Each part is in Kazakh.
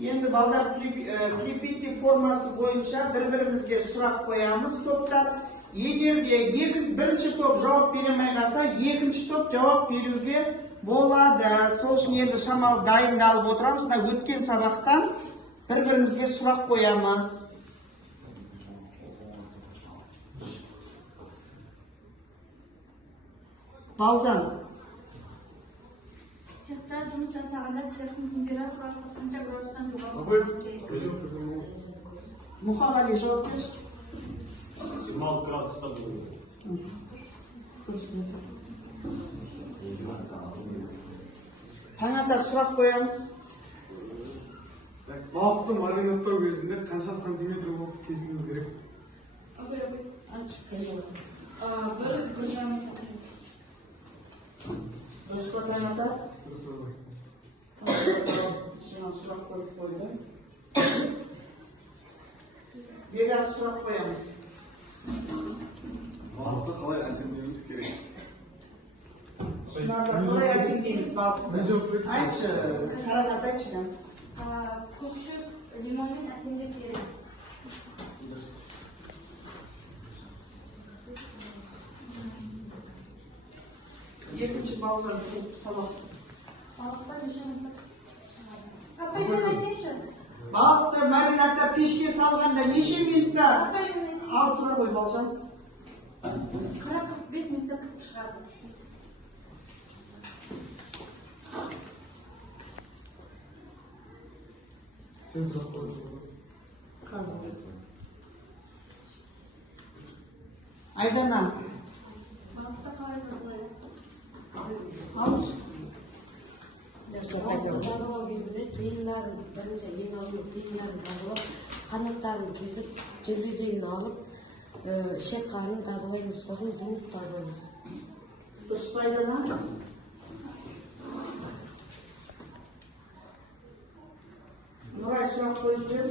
Endi balдар pripiti formasi boyunca bir-birimizga surak koyamiz toptan. Eğer birinchi top javob bermay qalsa, ikkinchi top javob beruvga bo'ladi. Sol uchun endi Shamal dayındalib o'tiramiz. O'tgan sabaqdan bir-birimizga surak koyamiz. Balcan. Sexlar жұмыс жасағанда цехтың температурасы қанша градустан жоғары Абай, болуы керек? Muhammad javob bersin. 26 gradusda bulunuyor. Hangi surak koyamiz? Балықтың маринаттау кезінде қанша сантиметр болып кесілу керек? Bir жарым сантиметр. Dürüst kaynata. Дұрыс абай. Şimdi surak koyup koydum. Bir surak koyamız. Балықты қалай әсемдеуіміз керек? Şunlarda kolay әсемдейміз balıқты. Айтшы, қарағат айтшы. Көкшік лимонмен әсемдеп береміз. Екінші балжан сабақ. Балықта неше минутта пісіп шығады? Balıқты маринатта пешке салғанда неше минутта? Ал тұра ғой балжан. 40-45 минутта пісіп шығады. Сен сұрақ қойсың. Қазір. Айдана. Балықта қалай тазалаймыз? Алыш. Тазалау кезінде қиындарын бірінші ең алдымен қиындарын тазалап, қанаттарын кесіп, желбезегін алып, ішек қарнын тазалаймыз, сосын жуып тазалаймыз. Дұрыс па Айдана? Нұрай сұрақ қойып жібер.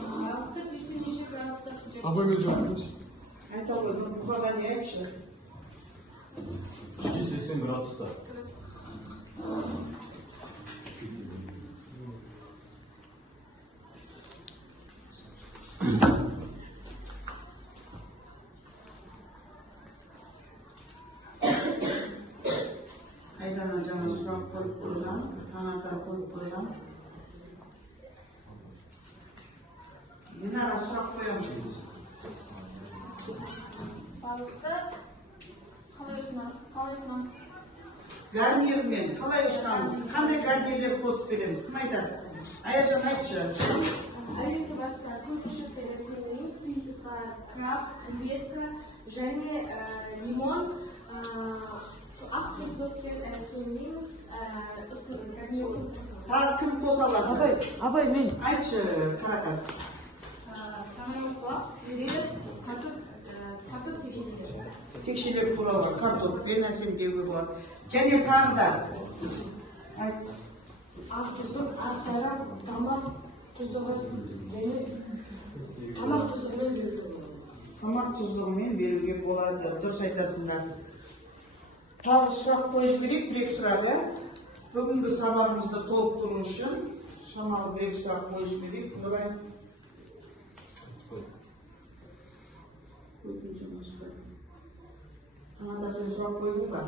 Балықта пеште неше градуста пісіп Абай мен жауап берші. Айта ғой, бұқаға не айтшы? 380 gradusda. Айдана жаңа сұрақ қойып қойған, қанаттар қойып қойған. Динара сұрақ қоямыз. Балықты қалай ұсынамыз? Гарнирмен қалай ұсынамыз? Қандай гарнирлер қосып береміз? Кім айтады? Аяжан айтшы. Әуелгі баста көкшікпен әсемдейміз, сөйтіп краб, креветка және лимон, ақ тұздықпен әсемдейміз, Тағы кім қоса алады? Абай мен. Айтшы, қарақат. Самарқұлақ, креветка, картоп кешенелер. Текшелер туралы картоппен әсемдеуге болады. Және тағы да. Ақ тұздық, ақ шарап, тамақ тұздығы және тамақ тұздығымен беруге болады. Тамақ тұздығымен беруге болады. Дұрыс айтасыңдар. Тағы сұрақ қойып жіберейік, бір-екі сұрағы. Бүгінгі сабағымызды толықтыру үшін шамалы бір-екі сұрақ қойып жіберейік. Нұрай. Таңата сен сұрақ қойып ба?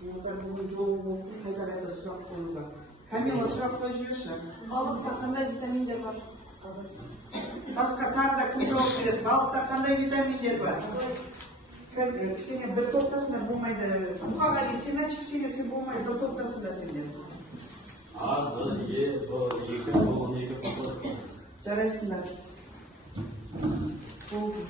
Таңата бүгін жолы болып, қайта-қайта сұрақ қойып ба? Камила сұрақ қойып жіберші. балықта қандай витаминдер бар? Басқа тағы да кім жауап береді? Балықта қандай витаминдер бар? Ксения бір топтасыңдар болмайды. Мұқағали, сен айтшы, Ксения, сен болмайды, бір топтасыңдар сендер. A, D, E, B, 2, 12, 14. Жарайсыңдар. Болды.